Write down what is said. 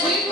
Next week.